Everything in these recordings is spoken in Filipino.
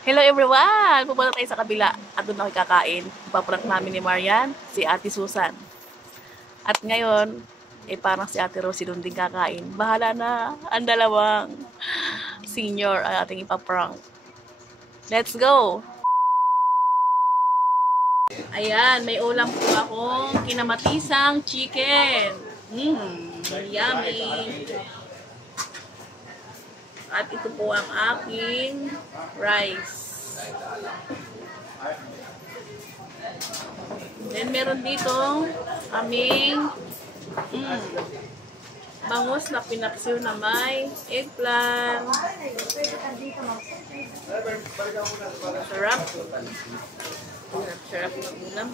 Hello everyone! Pupunta tayo sa kabila at doon ako kakain. Paprank namin ni Marian, si Ate Susan. At ngayon, parang si Ate Rosie doon din kakain. Bahala na ang dalawang senior ang ating ipaprank. Let's go! Ayan, may ulam po akong kinamatisang chicken. Yummy! At ito po ang aking rice. Then meron dito aming bangus na pinapsiw na may eggplant. Sarap. Sarap ng ulam.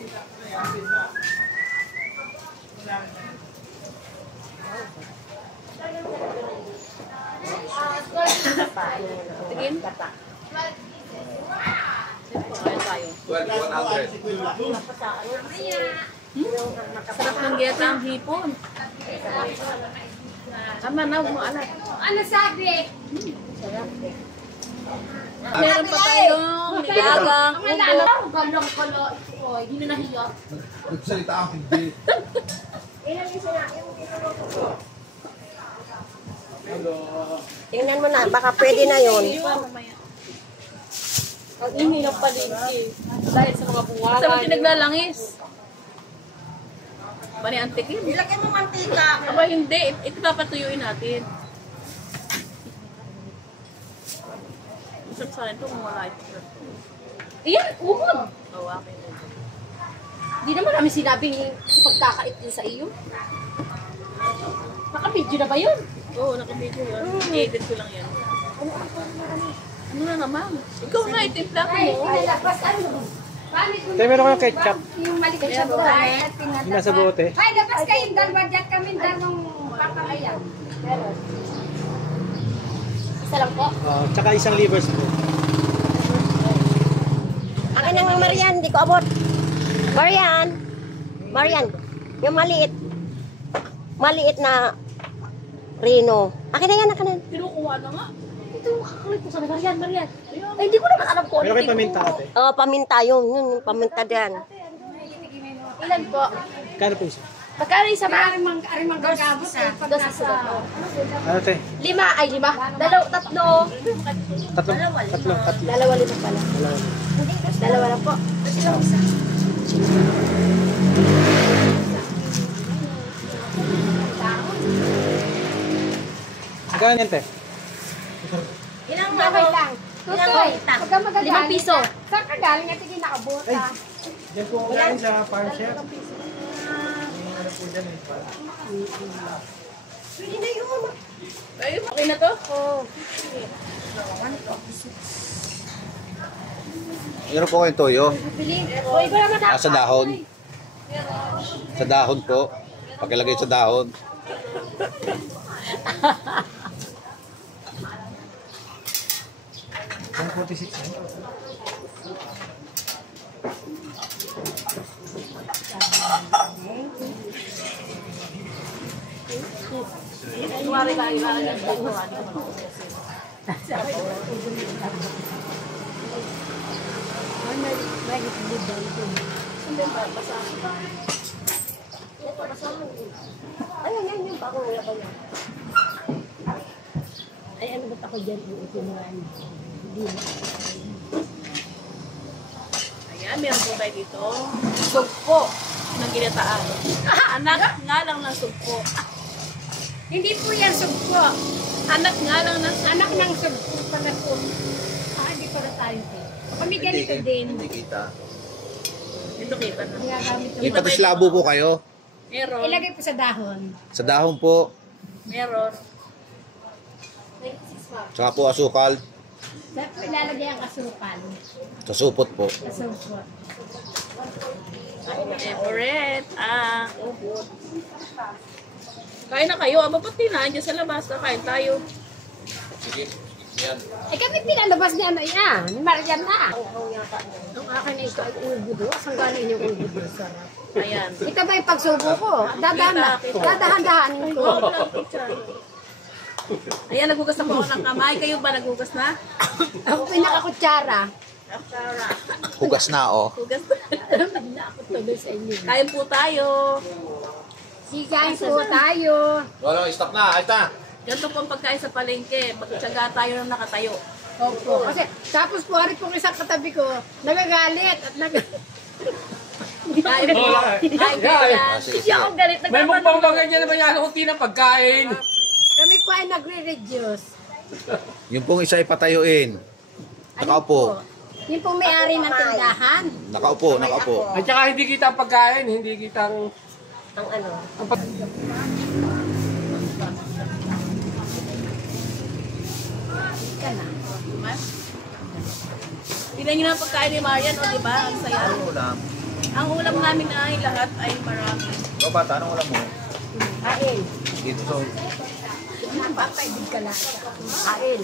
Tingin? Kaya tayo. 12,100. Sarap ng dieta ang hipon. Tama na, huwag mo alat. Ano sabi? Sarap. Meron pa tayong nilagang ubo. Galong kolo. Hindi na nahiyo. Nagsalita ako hindi. Tingnan mo na, baka pwede na yun. Ang ingay ng paligid. Dahil sa mga bunga. Sa mga naglalangis. Bani antikin. Ilagay mo mantika. Aba hindi, ito papatuyuin natin. Isang sa ito kung wala ito. Iyan, umod. Oo, akin. Hindi naman namin sinabing ipagkakait din sa iyo. Naka-video na ba yun? Oo, nakabidyo yun. I-edit ko lang yan. Ano na naman? Ikaw nga, itimpla ko mo. Labas ano? Tayo meron kayong ketchup. Yung malikot sa buhay at Yung nasa bote. ay, labas kayong dalawa dyan kami dalawang papalayan. Isa lang po. Tsaka isang liver spoon. Akin ang Marian, di ko abot. Marian. Marian. Yung maliit. Maliit na Rino. Akin na yan, akin na yan. Kinukuha na nga. Ito, kakalit ko sa Marian. Ay, hindi ko naman alam kung ano. Meron kayong paminta ate. Oh, paminta yun. Yung paminta dyan. Ilan po? Kano po isa? Magkano isa ba? Arimang gagabot sa pagkasa. Ano te? Lima. Tatlo. Tatlo. Dalawa lima pala. Dalawa lang po. Magkano yan te? Ilang okay lang. Tutoy. Pagka magagaling. 5 piso. Saan ka galing at hindi nakabota? Yan po galing sa farm chef. Pwede na yun. Ay, okay na to? Oo. Meron po kayong toyo. Uy, ko naman Sa dahon. Sa dahon po. Pagkalagay sa dahon. Yan 46. Kumari ka, ilalagay ko. Ayun, yung bagong laban yan. Ay, ano ba't ako dyan? Ayan, meron po tayo dito. Sugpo ng ginataan. Anak nga lang ng sugpo. Hindi po yan sugpo. Anak nga lang ng Anak ng sugpo pala po. Hindi pala tayo po. Kami ganito din. Hindi kita. Ito kita na. Ginagamit May patislabo po kayo. Meron. Ilagay po sa dahon. Sa dahon po. Meron. Saka po asukal. Dapat po ilalagay ang asukal. Sa supot po. Asukal. Favorite. Ubod. Kain na kayo. Aba, pati na. Diyan sa labas. Kain tayo. Sige. Yan. Ay kami pinalabas ni ano yan. Ni Marian na. Ang akin na ito ay ubod. Saan galing yung ubod? Sarap. Ayan. Ito ba yung pagsubo ko? Dadahan-dahanin ko. Ayan, nagugas ako ng kamay. Kayo ba nagugas na? Ako pinakakutsara. kutsara. Hugas na, oh. Hugas. Bigla ako tuloy sa inyo. Kain po tayo. Sigain po tayo. Wala, stop na. Ayos na. Ganito po ang pagkain sa palengke. Magtsaga tayo ng nakatayo. Opo. Kasi tapos po hari pong isang katabi ko, nagagalit at Kain po. Kain po yan. Sige, Hindi ako galit. May mukbang ba ganyan naman yan kung ng pagkain? kami po ay nagre-reduce. Yung pong isa ipatayuin. Nakaupo. Yung pong may-ari ng tindahan. Nakaupo, nakaupo. At saka hindi kita ang pagkain, hindi kita ang... Ang ano. Ka na. Tingnan niyo na ang pagkain ni Marian, o diba? Ang saya. Ulam. Ang ulam namin ay lahat ay marami. Ikaw bata, anong ulam mo? Kain. Dito, so. Napapaibig ka lang. Kain.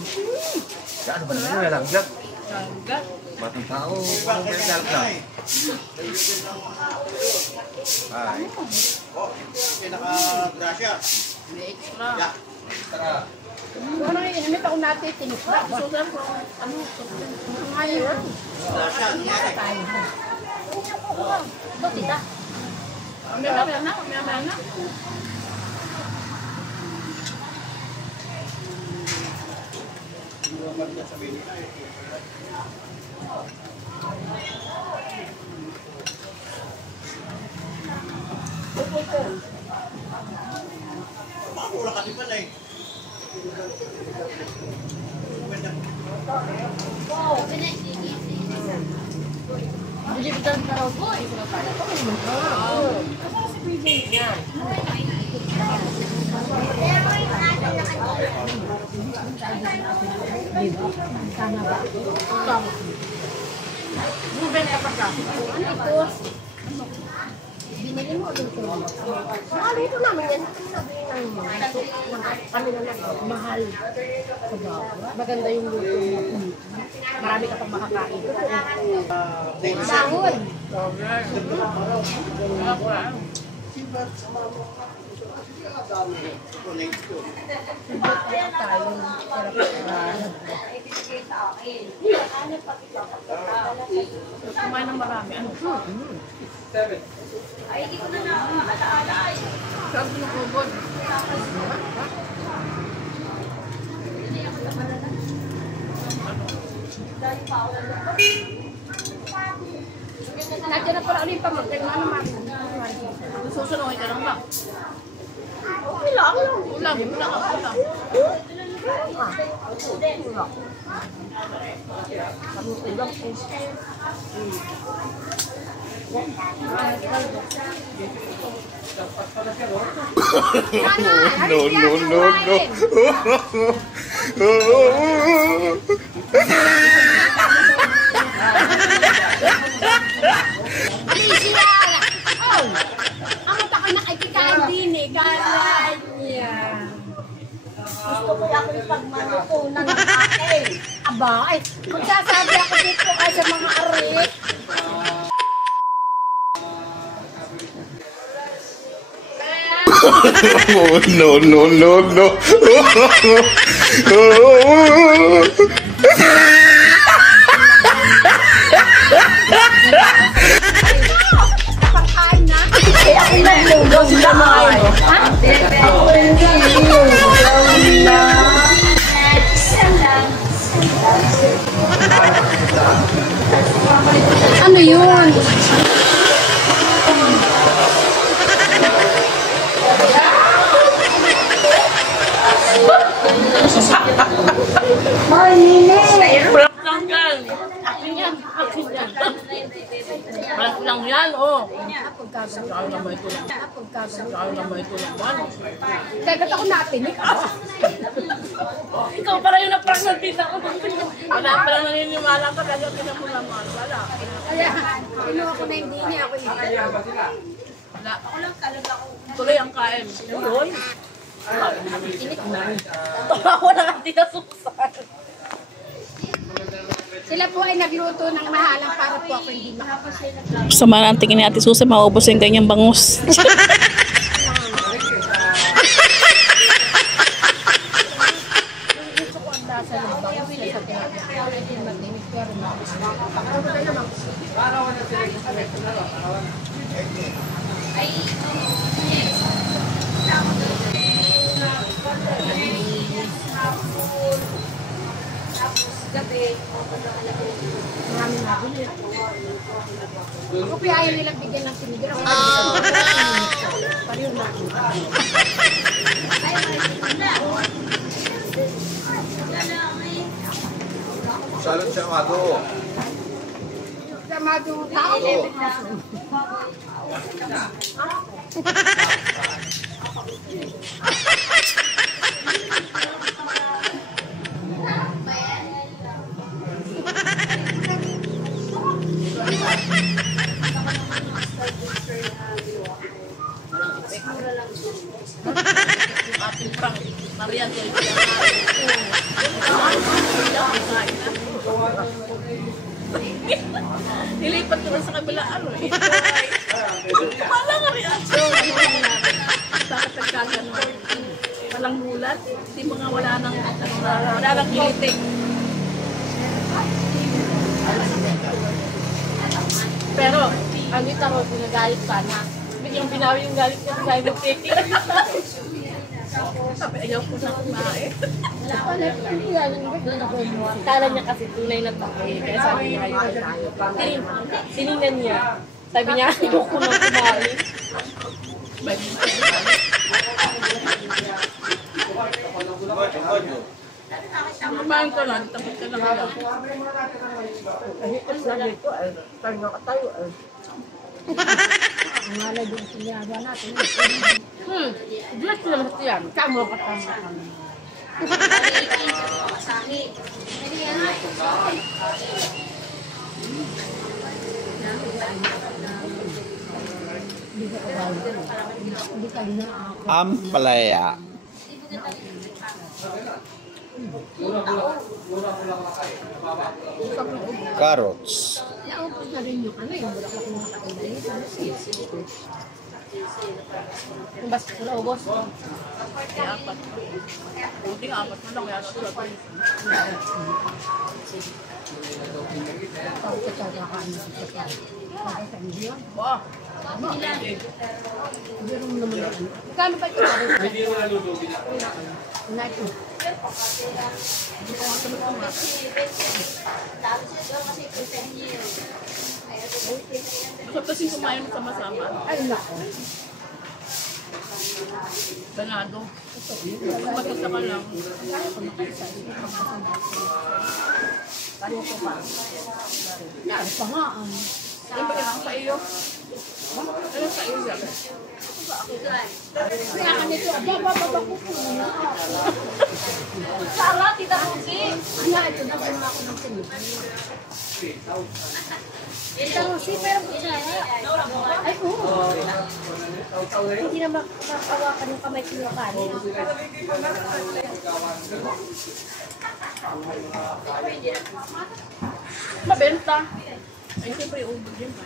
Ano ba naman yung lalaglag? Langgat. Batang tao. Anong may lalaglag? Ay. May extra. Ano yung inimit ako natin tinukla. Susan po. Ano? Ngayon. Tayo. Ito, tita. Mamaya na. Mamaya na. Binili mo dito. Mahal ito namin yan. Sabihin ng mga. Kami na lang. Mahal. Maganda yung luto mo. Marami ka pang makakain. Dahon. Kumain ng marami. Ano? Sabi ng kubod. Nandiyan na pala ulit pa mag-ano. Susunod ka lang ba? Okay lang. Ulam. Ulam. Ang mata ka nakikikain din eh. Ganyan. Gusto ko ako yung pagmanutunan ng akin. Aba, ay, magsasabi ako dito ay sa mga arik. Oh, no, no, no, no. Pagkain na. Kaya ako naglugaw sila mga ano. Ha? Ako Ano yun? Prank lang yan. Akin yan. Akin yan. Prank lang yan, oh. Saka naman ito lang. Saka naman ito lang. Teka ako natinik. Ikaw pala yung na-prank ng tita ko. Wala pala naniniwala ka. Kaya tinan mo naman. Wala. Kaya, kinuha ko na hindi niya ako hindi. Wala. Tuloy ang kain. Yun. Tawa na nga tita Susan. Sila po ay nagluto ng mahalang para po ako hindi makapasaya. Sama na ang tingin ni Ate Susan, maubos yung kanyang bangus. Gusto ko ang lasa ng bangus sa tinapay. Hindi matinig pero Maraming nabili. Ako pa ayaw nilang bigyan ng tinigira. Pareho na. Salot siya mago. Samado tao. Ating prank. Marian, nilipat ko lang sa kabila, ano eh. Wala nga reaction. Bakit nagkaganon? Walang mulat. Hindi mo nga wala nang, wala nang kilitik. Pero, ang ito ko, pinagalit pa na. Yung binawi yung galit niya, dahil mag-taking. Sabi, ayaw ko na kumain. Kala niya kasi tunay na tayo. Kaya sabi niya, ayaw tayo. Tinignan niya. Sabi niya, ayaw ko na kumain. Kumain ka lang, tapos ka lang. Ang malay yung sinagawa natin. Bless ko naman ito yan. Kamo ka kami. Ampalaya. Carrots. Naupos na rin yung ano, yung bulaklak ng kainay. Kung basta ko na ubos. Kaya apat. Buti nga apat na lang. Kaya siya pa. Tapos ito, kakaano sa kakaano. Nakasang diyon. Wow. Hindi rin naman yan. Kano pa ito? Hindi mo nalulugi na. Naku. Masarap kasi kumain sama-sama. Ay, naku. Ganado. Magkasa ka lang. Yan pa nga. Ano ba yan sa iyo? Ano sa iyo yan? Kaya ka nito, bababa ko po na. Sala, tita Rosie. Ano, ito na ba ako ng sinip? Ito, si pero kutsara. Ay, oo. Hindi na makawakan yung kamay ko yung kanin. Mabenta. Ay, siyempre, ubod yun ba?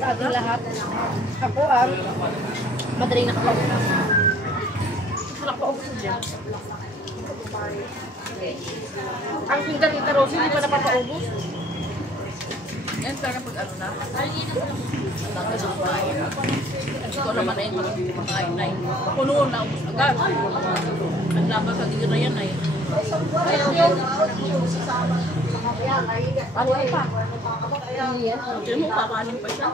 Sa ating lahat. Ako madaling nakapag-ulam. Sarap pa ubod dyan. Ang pinta Tita Rosie, hindi pa napapaubos. Yan, pero pag ano na. Ang sa kumain. Ito naman ay makain na yun. Puno na, ubos agad. Ang labas sa tigil na yan ay. Ano pa? Ano yan? Hindi mo, kakanin pa siya.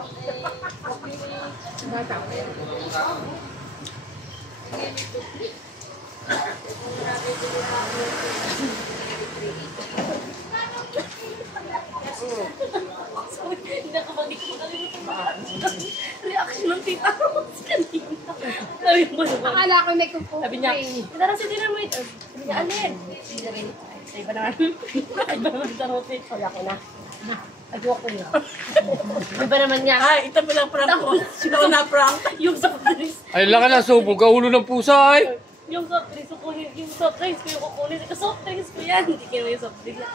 Hindi ko makalimutan. Reaction ng tita Rose kanina. Sabi mo naman. Akala ko may kumpong. Sabi niya, tita Rose, dinner mo ito. Sabi niya, alin? Sabi niya, ay iba naman. Ay iba naman tita Rose. Wala ko na. Ayoko na. Iba naman niya. Ay, ito pala prank ko. Sino na prank? Yung soft drinks. Ay, laki na subog. Kaulo ng pusa ay. Yung soft drinks ko kunin. Yung soft drinks ko yung kukunin. Soft drinks ko yan. Hindi kaya yung soft drinks.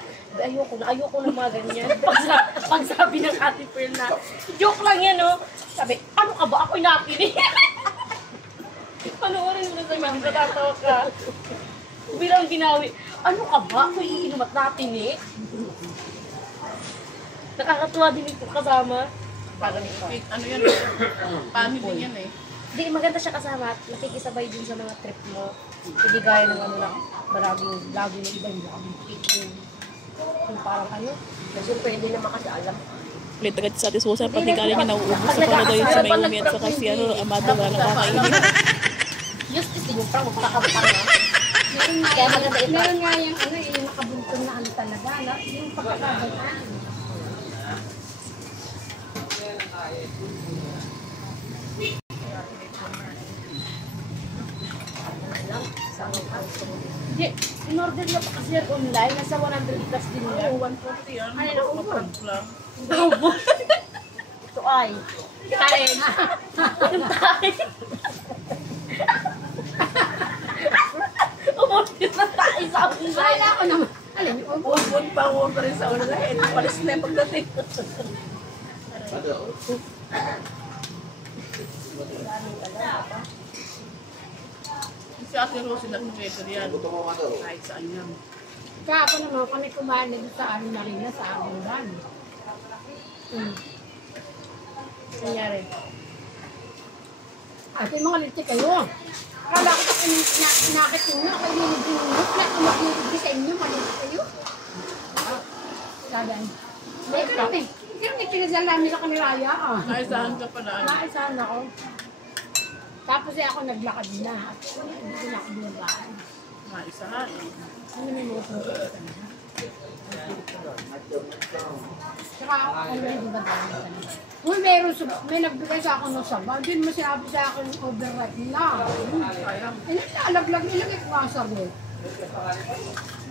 Ayoko na mga ganyan. Pag sabi ng Ate Pearl na, joke lang yan, no? Sabi, ano ka ba? Ako'y napili. Panoorin mo na sa mga natatawa ka. Bilang ginawi, ano ka ba? Ako'y iinom at napili. Nakakatuwa din ito kasama. Parang Ano yan? Family yan eh. Hindi, maganda siya kasama at nakikisabay din sa mga trip mo. Hindi gaya ng ano lang, maraming lagi ng iba yung laging picking. Yung parang ano, Kasi pwede naman kasi alam. Ulit agad sa Ate Susan, pati galing niya nauubos sa para daw yun sa may umi at saka si Amado wala nakakainin. justice din yung parang magkakabutang na. Kaya maganda ito. Meron nga yung ano, yung nakabuntong na ano talaga, no? Yung pagkakabutan. Hindi, in-order na pa kasi yan online, nasa 100 plus din yan. 140 yan. Ay, naubos. Prank lang. Ito ay. Kain. Umorder na tayo sa online. Wala ko naman. Alin, yung Uwan pa order rin sa online. Palis na yung pagdating. Si Ate Rosie nag-trader yan. Kahit saan yan. Kahapon naman kami kumain na sa amin marina sa aming van. Nangyari. Ate, mga litik kayo. Kala ko pa nakit nyo, kayo nilibinunod, na tumakilig sa inyo, maliit kayo. Sabi, may kami. Pero may pinagdala nila kami raya. Naisahan ka pa na ano. Naisahan ako. Tapos ako naglakad na. Hindi ko na ako binabaan. Naisahan. Ano may mga punta ka na? Tsaka ako na hindi ba dami ka na? Uy, may nagbigay sa akin ng sabaw. Hindi mo sinabi sa akin yung overripe na. Eh, nalaglag nilagay ko nga sabi.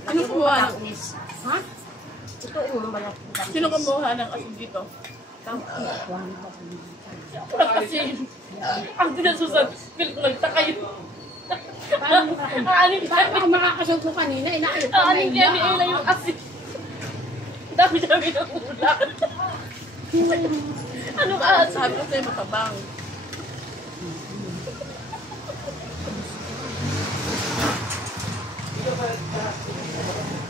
Ano kumuha ng Ha? Ito yung malaki. Sino kumuha ng asin dito? Kasi, ang dinasusan, feel ko nagtaka yun. Paano Paano ako makakasubo kanina? Inaayot ko Aning kaya ni Ella yung asin. Dami-dami ng ulam. Ano ka? Sabi ko sa'yo matabang.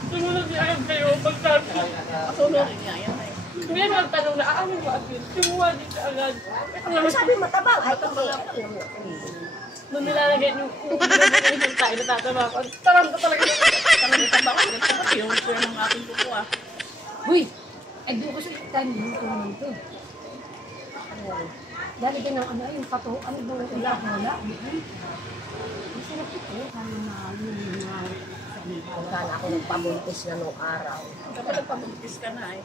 Sumunod niya ayun kayo pagsabi. Pasunurin niya. Yan ay. Kuya nagtanong na, ano ba asin? Kumuha dito agad. Sabi matabang. Ay, Nung nilalagay yung tayo, natatama ako. Tarang ko talaga. Talagang matabang. Dapat yung share ng ating kukuha. Uy! Ay, doon ko sa time yung tulong ito. Dali din ng ano, yung pato, ano ba yung wala? Ang sarap ito. Kaya na, Kala ako nagpabuntis na nung araw. Dapat nagpabuntis ka na eh.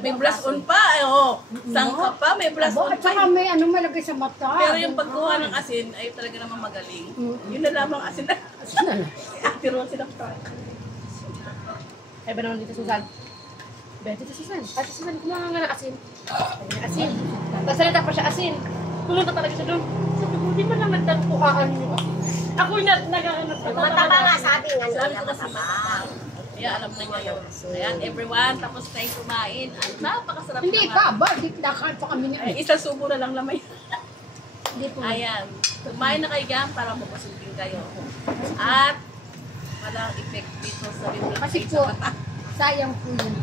May blush on pa eh. Oh. Sangka pa, may blush on At saka pa. may ano malagay sa mata. Pero yung pagkuha ng asin ay talaga namang magaling. Yun na lamang asin na. Ate Rosie lang prank. Ay ba naman dito Susan? Dito Susan. Ate Susan, kumuha nga ng asin. Asin. Nasalita pa siya asin. Pumunta talaga siya doon. Sabi ko, di ba lang nagtagpukaan niyo? Ako yung naghahanap sa Mataba nga sabi nga Sabi nila ko kasi matabang. kaya alam na niya yun. Ayan, everyone, tapos tayo kumain. At napakasarap Hindi naman. pa ba? Di nakain pa kami niya. Ay, isang subo na lang lamay. Hindi po. Ayan. Kumain na kayo dyan para mapasugin kayo. At walang effect dito sa bibig. Kasi po, sayang po yun.